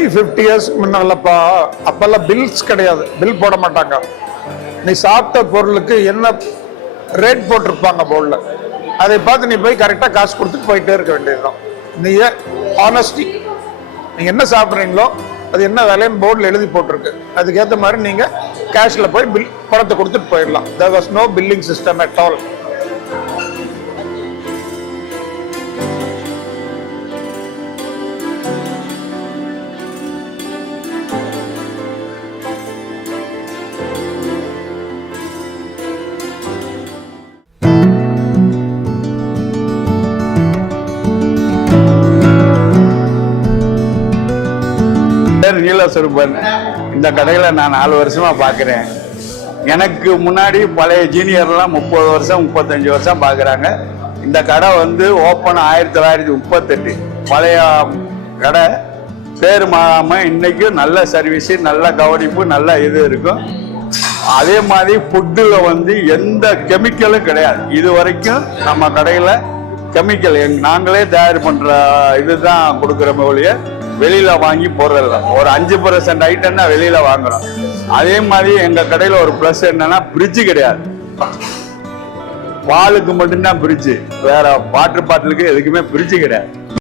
40-50 இயர்ஸ்க்கு முன்னாலப்பா அப்பெல்லாம் பில்ஸ் கிடையாது, பில் போட மாட்டாங்க. நீ சாப்பிட்ட பொருளுக்கு என்ன ரேட் போட்டிருப்பாங்க போர்டில், அதை பார்த்து நீ போய் கரெக்டாக காசு கொடுத்துட்டு போயிட்டே இருக்க வேண்டியதுதான். நீ ஆனஸ்டி, நீங்கள் என்ன சாப்பிட்றீங்களோ அது என்ன விலைன்னு போர்டில் எழுதி போட்டிருக்கு, அதுக்கேற்ற மாதிரி நீங்கள் கேஷில் போய் பில் பணத்தை கொடுத்துட்டு போயிடலாம். There was no billing system at all. Neelaswaroopan. இந்த கடையில் நான் 4 வருஷமா பார்க்குறேன். எனக்கு முன்னாடி பழைய ஜூனியர்லாம் 30 வருஷம் 35 வருஷம் பார்க்குறாங்க. இந்த கடை வந்து ஓப்பன் 1938 பழைய கடை, பேர் மாறாமல் இன்னைக்கும் நல்ல சர்வீஸு, நல்ல கவனிப்பு, நல்ல இது இருக்கும். அதே மாதிரி ஃபுட்டில் வந்து எந்த கெமிக்கலும் கிடையாது. இது வரைக்கும் நம்ம கடையில் கெமிக்கல் நாங்களே தயார் பண்ணுற இதுதான் கொடுக்குறோமே ஒழிய வெளியில வாங்கி போடுறதில்ல. ஒரு 5% ஐட்டம் தான் வெளியில வாங்குறோம். அதே மாதிரி எங்க கடையில ஒரு பிளஸ் என்னன்னா பிரிட்ஜ் கிடையாது. பாலுக்கு மட்டும்தான் பிரிட்ஜ், வேற வாட்டர் பாட்டிலுக்கு எதுக்குமே பிரிட்ஜ் கிடையாது.